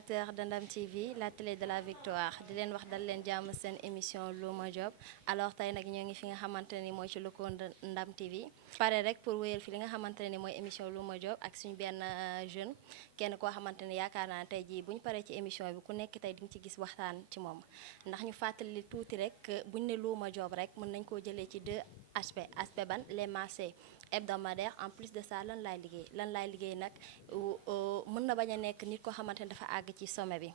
téléspectateurs de Ndam TV la télé de la victoire di leen wax dal leen jàmm seen émission Luma Job alors tey nag ñoo ngi fi nga xamante ni mooy ci loko Ndam TV pare rek pour wéyal fi li nga xamante ni mooy émission Luma Job ak suñu benn jeune kenn koo xamante ni yaakaar naa tey jii bu ñu paree ci émission bi ku nekk tey di nga ci gis waxtaan ci moom ndax ñu fàttali tuuti rek bu ñu ne Luma Job rek mën nañ koo jëlee ci deux aspect ban les marchés hebdomadaires en plus de ça lan laay liggéey nag mën na bañ a nekk nit koo xamante ne dafa àgg ci sommet bi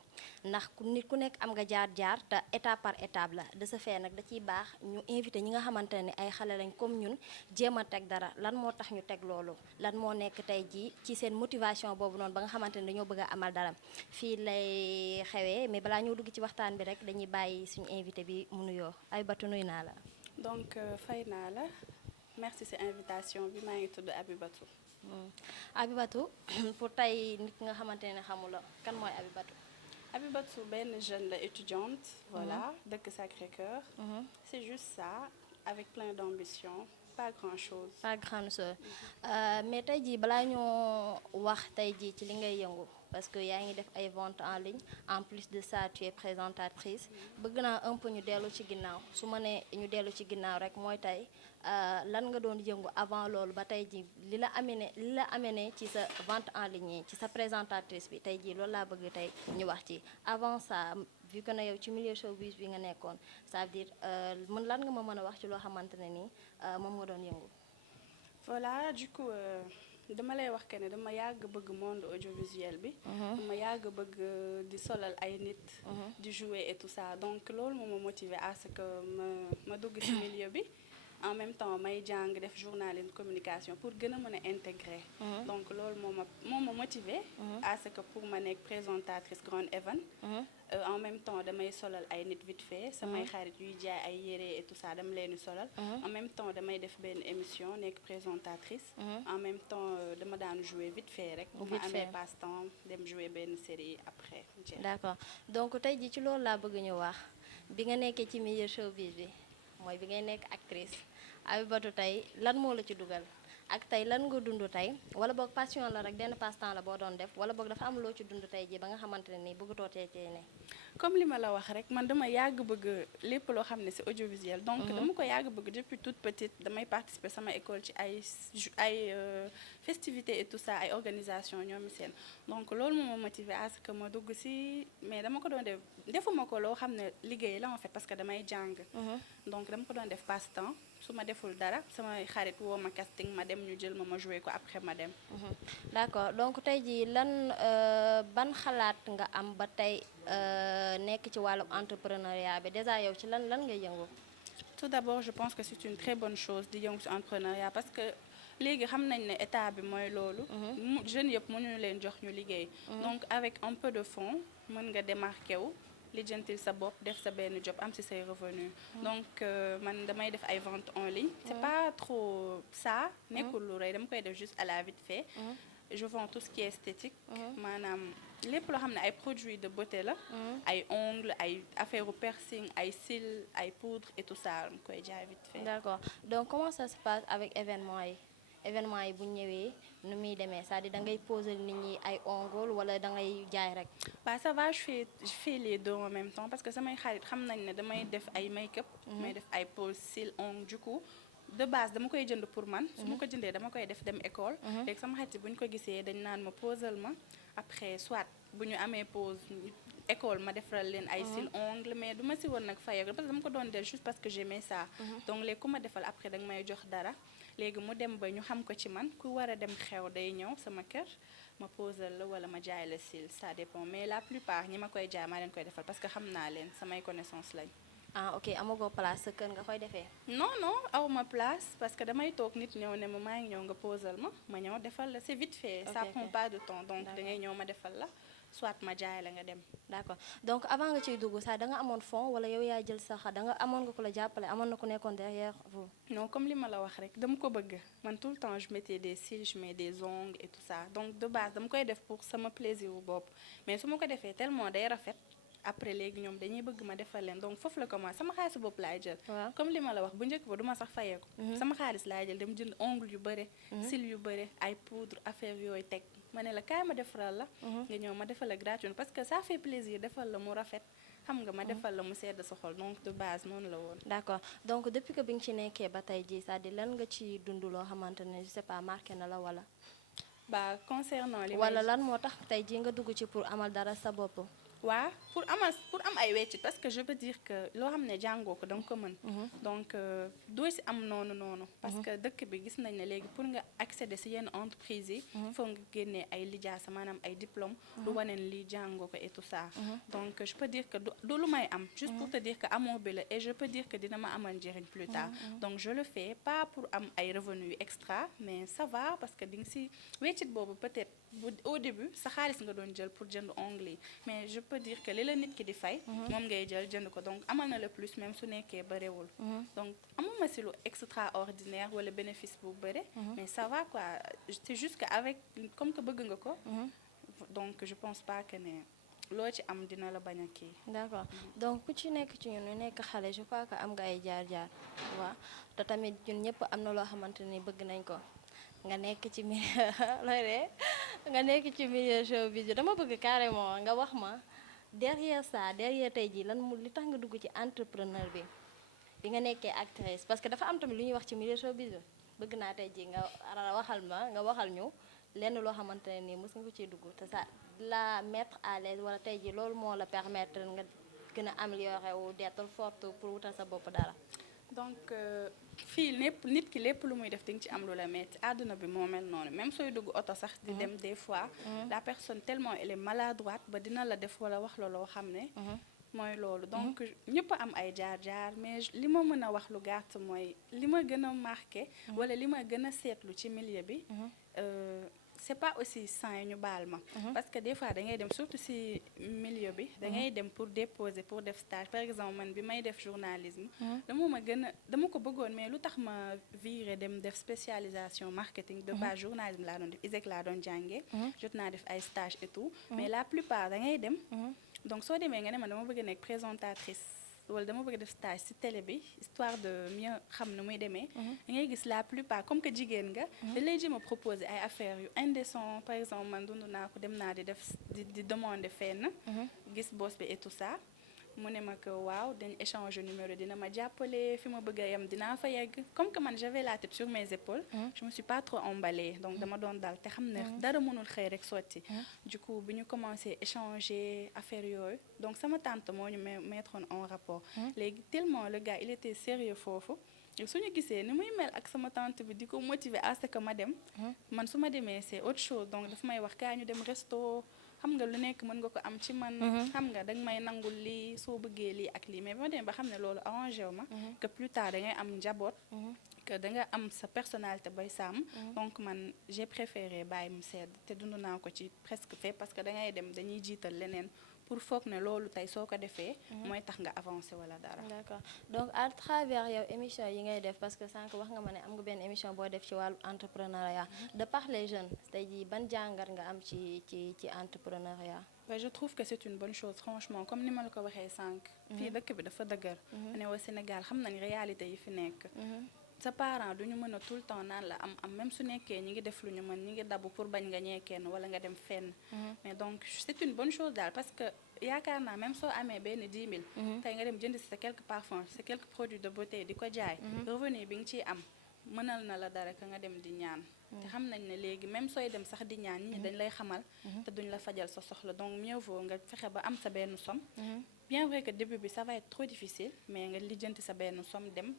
ndax nit ku nekk am nga jaar-jaar te étape par étape la de ce fait nag da ciy baax ñu invité ñi nga xamante ne ay xale lañ comme ñun jéem a teg dara lan moo tax ñu teg loolu lan moo nekk tey jii ci seen motivation boobu noonu ba nga xamante ne dañoo bëgg a amal dara fii lay xewee mais balaa ñoo dugg ci waxtaan bi rek dañuy bàyyi suñu invité bi mu nuyoo Abibatou nuyu naa la. donc fay naa la merci ci invitation bi maa ngi tudd Abibatou. Abibatou pour tey nit ki nga xamante ne xamula kan mooy Abibatou. Abibatou benn jeune la étudiante. voilà dëkk Sacré-Cœur. c'est juste ça avec plein d'ambition pas grand-chose. pas grand-chose mais tey jii balaa ñoo wax tey jii ci li ngay yëngu parce que yaa ngi def ay ventes en ligne en plus de ça tu es présentatrice bëgg naa un peu ñu dellu ci ginnaaw su ma nee ñu dellu ci ginnaaw rek mooy tey lan nga doon yëngu avant loolu ba tey jii li la amené ci sa vente en ligne yi ci sa présentatrice bi tey jii loolu laa bëgg tey ñu wax ci avant ça vu que na yow ci milieu showbiz bi nga nekkoon ça veut dire mën lan nga ma mën a wax ci loo xamante ne nii moom nga doon yëngu. voilà du coup dama lay wax que ne dama yàgg bëgg monde audiovisuel bi. dama yàgg bëgg di solal ay nit. di jouer et tout ça donc loolu moo ma motivé à ce que ma dugg ci milieu bi. en même temps may jàng def journalisme communication pour gën a mën a intégrer. donc loolu moo ma motivé. à ce que pour ma nekk présentatrice grand event. en même temps damay solal ay nit vite fait. samay xarit yuy jaay ay yére et tout ça dama leen di solal. en même temps damay def benn émission nekk présentatrice. en même temps dama daan jouer vite fait rek. bu ma amee passe-temps dem jouer benn série après. d'accord donc tey jii ci loolu laa bëgg ñu wax bi nga nekkee ci milieu showbiz bi mooy bi ngay nekk actrice. Abibatou tey lan moo la ci dugal ak tey lan nga dund tey wala boog passion la rek benn passe-temps la boo doon def wala boog dafa am loo ci dund tey ji ba nga xamante ne nii bëggatoo cee ne. comme li ma la wax rek man dama yàgg bëgg lépp loo xam ne c'est audiovisuel. donc dama ko yàgg bëgg depuis toute petite damay participer sama école ci ay festivités et tout ça ay organisation ñoomi seen donc loolu moo ma motivé à ce que ma dugg ci mais dama ko doon def defuma ko loo xam ne liggéey la en fait parce que damay jàng. donc dama ko doon def passe-temps. su ma deful dara samay xarit woo ma casting ma dem ñu jël ma joué ko après ma dem. d'accord donc tey jii lan ban xalaat nga am ba tey nekk ci wàllu entrepreneuriat bi déjà yow ci lan ngay yëngu. tout d'abord je pense que c'est une très bonne chose di yëngu ci entrepreneuriat parce que léegi xam nañ ne état bi mooy loolu. jeunes yëpp mënuñu leen jox ñu liggéey. donc avec un peu de fonds mën nga démarquer wu. lijjantil sa bopp def sa benn job am ci say revenus. donc man damay def ay ventes en ligne. c'est pas trop ça. nekkul lu rëy dama koy def juste à la vite fait. je vends tout ce qui est esthétique. maanaam lépp loo xam ne ay produits de beauté la. ay ongles ay affaire u piercing ay cils ay poudre et tout ça dama koy jaay vite fait. d'accord donc comment ça se passe avec événement yi bu ñëwee nu muy demee c'est-à-dire da ngay poser nit ñi ay ongles wala da ngay jaay rek. bah ça va je fais les deux en même temps parce que samay xarit xam nañ ne damay def ay make-up. damay def ay pose cils ongles du coup de base dama koy jënd pour man. su ma ko jëndee dama koy def dem école. léegi sama xarit bu ñu ko gisee dañ naan ma posal ma après soit bu ñu amee pose école ma defaral leen ay cils ongles mais du ma si woon nag fayagul parce que dama ko doon def juste parce que j'aimais ça. donc léegi ku ma defal après danga may jox dara. léegi mu dem ba ñu xam ko ci man ku war a dem xew day ñëw sama kër ma posal la wala ma jaay la cils ça dépend mais la plupart ñi ma koy jaay maa leen koy defal parce que xam naa leen samay connaissance lañ. ah ok amagoo place sa kër nga koy defee. non aw ma place parce que damay toog nit ñëw ne ma maa ngi ñëw nga posal ma ñëw defal la c'est vite fait. ça prend pas de temps donc da ngay ñëw ma defal la soit ma jaay la nga dem. d'accord donc avant nga ciy dugg sax da nga amoon fond wala yow yaa jël sax da nga amoon nga ko la jàppale amoon na ku nekkoon derrière vous. non comme li ma la wax rek dama ko bëgg man tout le temps je mettais des cils je mets des ongles et tout ça donc de base dama koy def pour sama plaisir wu bopp mais su ma ko defee tellement day rafet. après léegi ñoom dañuy bëgg ma defal leen donc foofu la commencé sama xaalis bopp laay jël. comme li ma la wax bu njëkk ba du ma sax fayeeku. sama xaalis laay jël dem jënd ongle yu bëre. cils yu bëre ay poudre affaire yooyu teg ma ne la kaay ma defaral la nga ñëw ma defal la gratuit parce que ça fait plaisir defal la mu rafet xam nga ma defal la mu sedd sa xol donc de base noonu la woon. d'accord donc depuis que bi nga ci nekkee ba tey jii c'est-à-dire lan nga ci dund loo xamante ne je sais pas marqué na la wala. Bah concernant li wala lan moo tax tey jii nga dugg ci pour amal dara sa bopp. waaw pour am ay weccit parce que je peux dire que loo xam ne jàngoo ko da nga ko mën. donc doo si am noonu. parce que dëkk bi gis nañ ne léegi pour nga accéder si yenn entreprise yi. foog nga génnee ay lijaasa maanaam ay diplôme lu wane ne lii jàngoo ko et tout ça. donc je peux dire que du lu may am. juste pour te dire que amoo bi la et je peux dire que dina ma amal njëriñ plus tard. donc je le fais pas pour am ay revenus extra mais ça va parce que di nga si weccit boobu peut-être au début sa xaalis nga doon jël pour jënd onglet mais je peux dire que li la nit ki di fay moom ngay jël jënd ko donc amal na le plus même su nekkee bëriwul donc amuma si lu extraordinaire wala bénéfice bu bëri mais ça va quoi c'est juste que avec comme que bëgg nga ko donc je pense pas que ne loo ci am dina la bañ a kii. d'accord donc ku ci nekk ci ñun ñu nekk xale je crois que am nga ay jaar-jaar waaw te tamit ñun ñëpp am na loo xamante ni bëgg nañ ko nga nekk ci milieu showbiz dama bëgg carrément nga wax ma derrière ça derrière tey jii lan li tax nga dugg ci entrepreneur bi nga nekkee actrice parce que dafa am tamit lu ñuy wax ci milieu showbiz bëgg naa tey jii nga waxal ñu lenn loo xamante ne nii mës nga ko ciy dugg te ça la mettre à l'aise wala tey jii loolu moo la permettre nga gën a améliorer wu d'être forte pour wutal sa bopp dara. donc fii nit ki lépp lu muy def di nga ci am lu la metti àdduna bi moo mel noonu même sooy dugg oto sax di dem des fois la personne tellement elle est maladroite ba dina la def wala wax la loo xam ne mooy loolu donc ñëpp am ay jaar-jaar mais li ma mën a wax lu gàtt mooy li ma gën a marqué wala li ma gën a seetlu ci milieu bi c'est pas aussi sain ñu baal ma parce que des fois da ngay dem surtout ci milieu bi da ngay dem pour déposer pour def stage par exemple man bi may def journalisme dama ko bëggoon mais lu tax ma viré dem def spécialisation marketing de base journalisme laa doon def ISEC laa doon jàngee jot naa def ay stage et tout mais la plupart da ngay dem donc soo demee nga ne man dama bëgg nekk présentatrice wala dama bëgg def stage ci télé bi histoire de mieux xam nu muy demee da ngay gis la plupart comme que jigéen nga dañ lay jéem a proposer ay affaires yu indécent par exemple man dund naa ko dem naa di demander fenn gis boss bi et tout ça mu ne ma que waaw dañ échanger numéro dina ma jàppale fi ma bëgg a yem dinaa fa yegg comme que man j'avais la tête sur mes épaules je me suis pas trop emballée donc dama doon dal te xam ne dara mënul xëy rek sotti du coup bi ñu commencé échanger affaire yooyu donc sama tante moo ñu mettre en rapport léegi tellement le gars il était sérieux foofu suñu gisee ni muy mel ak sama tante bi di ko motiver à ce que ma dem man su ma demee c'est autre chose donc daf may wax kaa ñu dem resto xam nga lu nekk mën nga ko am ci man xam nga danga may nangul lii soo bëggee lii ak lii mais ba ma demee ba xam ne loolu arrangé wu ma que plus tard da ngay am njaboot que da nga am sa personnalité bay sàmm donc man j'ai préféré bàyyi mu sedd te dund naa ko ci presque fait parce que da ngay dem dañuy jiital leneen pour foog ne loolu tey soo ko defee mooy tax nga avancer wala dara. d'accord donc à travers yow émission yi ngay def parce que sànq wax nga ma ne am nga benn émission boo def ci wàllu entrepreneuriat de par les jeunes tey jii ban jàngat nga am ci entrepreneuriat. Ouais, je trouve que c'est une bonne chose franchement comme ni ma la ko waxee sànq. fii dëkk bi dafa dëgër. ne wa Sénégal xam nañ réalité yi fi nekk. sa parent duñu mën a tout le temps naan la am même su nekkee ñi ngi def lu ñu mën ñi ngi dabu pour bañ nga ñee kenn wala nga dem fenn mais donc c'est une bonne chose daal parce que yaakaar naa même soo amee benn 10 000 tey nga dem jënd si sa quelques parfums sa quelques produits de beauté di ko jaay revenu bi nga ciy am mënal na la dara ka nga dem di ñaan te xam nañ ne léegi même sooy dem sax di ñaan nit ñi dañ lay xamal te duñ la fajal sa soxla donc mieux vaut nga fexe ba am sa benn somme bien vrai que début bi ça va être trop difficile mais nga lijjanti sa benn somme dem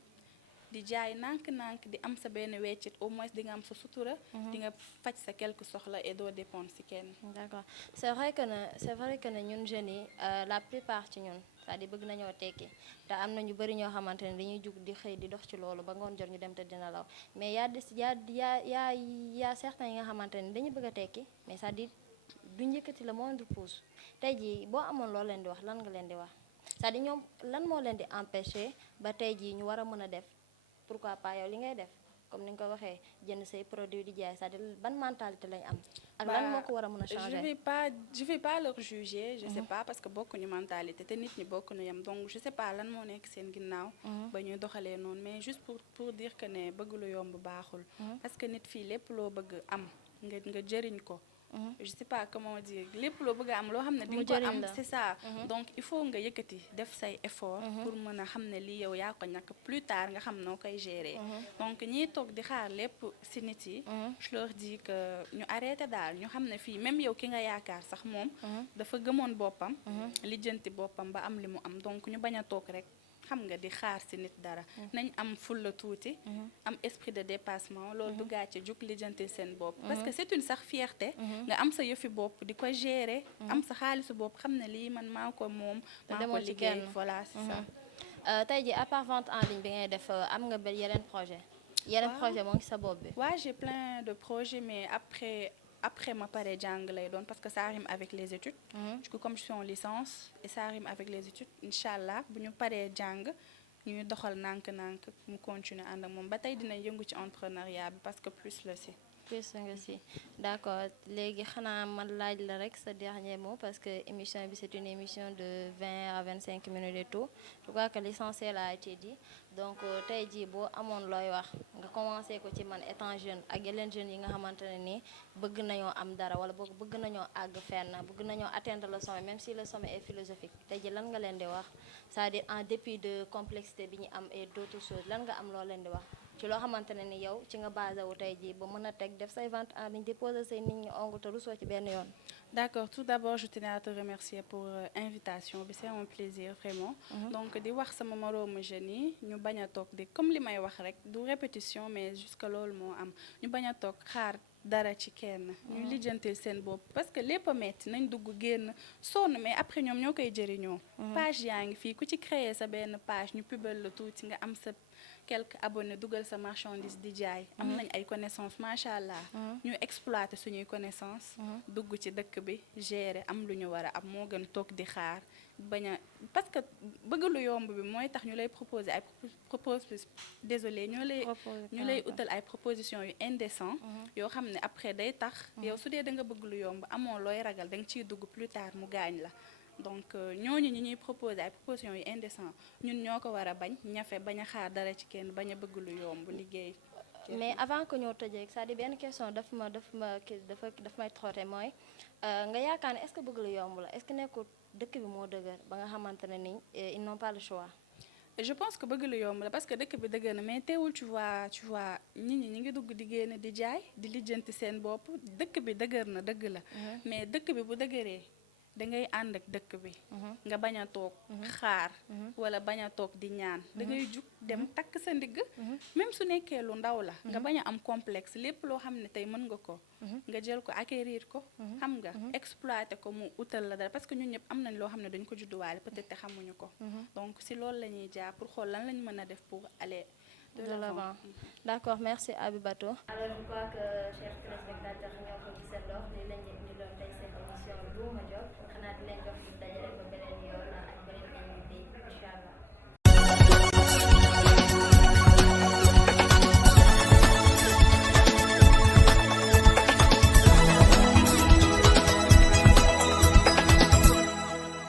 di jaay nànk-nànk di am sa benn weccit au moins di nga am sa sutura di nga faj sa quelque soxla et doo dépendre ci kenn. d'accord c'est vrai que ne ñun jeunes yi la plupart ci ñun c'est-à-dire bëgg nañoo tekki te am na ñu bari ñoo xamante ne dañuy jug di xëy di dox ci loolu ba ngoon jot ñu dem te dina law mais y a certains yi nga xamante ne dañu bëgg a tekki mais c'est-à-dire du njëkkati le moindre pouce tey jii boo amoon loolu leen di wax lan nga leen di wax c'est-à-dire ñoom lan moo leen di empêcher ba tey jii ñu war a mën a def pourquoi pas yow li ngay def comme ni nga ko waxee jënd say produit di jaay c'est-à-dire ban mentalité lañ am ak lan moo ko war a mën a changer. je vais pas leur juger je sais pas parce que bokkuñu mentalité te nit ñi bokkuñu yam donc je sais pas lan moo nekk seen ginnaaw ba ñuy doxalee noonu mais juste pour dire que ne bëgg lu yomb baaxul parce que nit fii lépp loo bëgg am nga jëriñ ko je sais pas comment dire lépp loo bëgg a am loo xam ne di mu nga ko jëriñ am la. c'est ça donc il faut nga yëkkati def say effort pour mën a xam ne lii yow yaa ko ñàkk plus tard nga xam noo koy gérer donc ñiy toog di xaar lépp si nit yi je leur dis que ñu arrêté daal ñu xam ne fii même yow ki nga yaakaar sax moom dafa gëmoon boppam lijjanti boppam ba am li mu am donc ñu bañ a toog rek xam nga di xaar ci nit dara nañ am fulla tuuti am esprit de dépassement loolu du gàcce jug lijjanti seen bopp parce que c'est une sax fierté nga am sa yëfi bopp di ko gérer am sa xaalisu bopp xam ne lii man maa ko moom maa ko demoo ci liggéey kenn. voilà c'est ça tey jii à part vente en ligne bi ngay def am nga benn yeneen projet yeneen Waaw. projet moo ngi sa bopp bi. Ouais, j'ai plein de projets, mais après ma pare jàng lay doon parce que ça rime avec les études. Du coup, comme je suis en licence et ça rime avec les études, Inch'Allah, bu ñu paree jàng ñuy doxal nànk-nànk mu continuer ànd ak moom ba tey dina yëngu ci entrepreneuriat bi parce que plus la si. plus nga si d'accord léegi xanaa man laaj la rek sa dernier mot parce que émission bi c'est une émission de 20 à 25 minutes et tout je crois que l'essentiel a été dit donc tey jii boo amoon looy wax nga commencé ko ci man étant jeune ak yeneen jeunes yi nga xamante ne nii bëgg nañoo am dara wala boog bëgg nañoo àgg fenn bëgg nañoo atteindre le sommet même si le sommet est philosophique tey jii lan nga leen di wax c'est-à-dire en dépit de complexité bi ñu am et d'autres choses lan nga am loo leen di wax ci loo xamante ne ni yow ci nga basé wu tey jii ba mën a teg def say vente en ligne déposer say nit ñi ongu te rusoo ci benn yoon. D'accord, tout d'abord je tenais à te remercier pour invitation bi c'est un plaisir vraiment. Donc di wax sama moroomu jeunes yi ñu bañ a toog di comme li may wax rek du répétition mais jusque loolu moo am ñu bañ a toog xaar dara ci kenn ñu lijjantil seen bopp parce que lépp a metti nañ dugg génn sonn mais après ñoom ñoo koy jëriñoo page yaa ngi fii ku ci créer sa benn page ñu pubal la tuuti nga am sa quelques abonnés dugal sa marchandise di jaay am nañ ay connaissances macha allah ñu exploiter suñuy connaissances dugg ci dëkk bi gérer am lu ñu war a am moo gën toog di xaar bañ a parce que bëgg lu yomb bi mooy tax ñu lay proposer ay désolé ñu lay utal ay propositions yu indécent yoo xam ne après day tax yow su dee da nga bëgg lu yomb amoo looy ragal da nga ciy dugg plus tard mu gaañ la donc ñooñu ñi ñuy proposer ay propositions yu indécent ñun ñoo ko war a bañ ñafe bañ a xaar dara ci kenn bañ a bëgg lu yomb liggéey. mais avant que ñoo tëjee c'est-à-dire benn question daf may trotter mooy nga yaakaar ne est-ce que bëgg lu yomb la est-ce que nekkul dëkk bi moo dëgër ba nga xamante ne ni ils n'ont pas le choix. Je pense que bëgg lu yomb la parce que dëkk bi dëgër na mais teewul tu vois nit ñi ngi dugg di génn di jaay di lijjanti seen bopp dëkk bi dëgër na dëgg la mais dëkk bi bu dëgëree da ngay ànd ak dëkk bi nga bañ a toog xaar wala bañ a toog di ñaan da ngay jug dem takk sa ndigg même su nekkee lu ndaw la nga bañ a am complexe lépp loo xam ne tey mën nga ko nga jël ko acquérir ko xam nga exploiter ko mu utal la dara parce que ñun ñëpp am nañ loo xam ne dañ ko judduwaale peut-être te xamuñu ko donc si loolu la ñuy jaar pour xool lan lañ mën a def pour aller de l'avant. D'accord, merci Abibatou. Alors je crois que chers téléspectateurs ñoo ko gisandoo li lañ leen di doon tey seen émission Louma Job xanaa di leen jox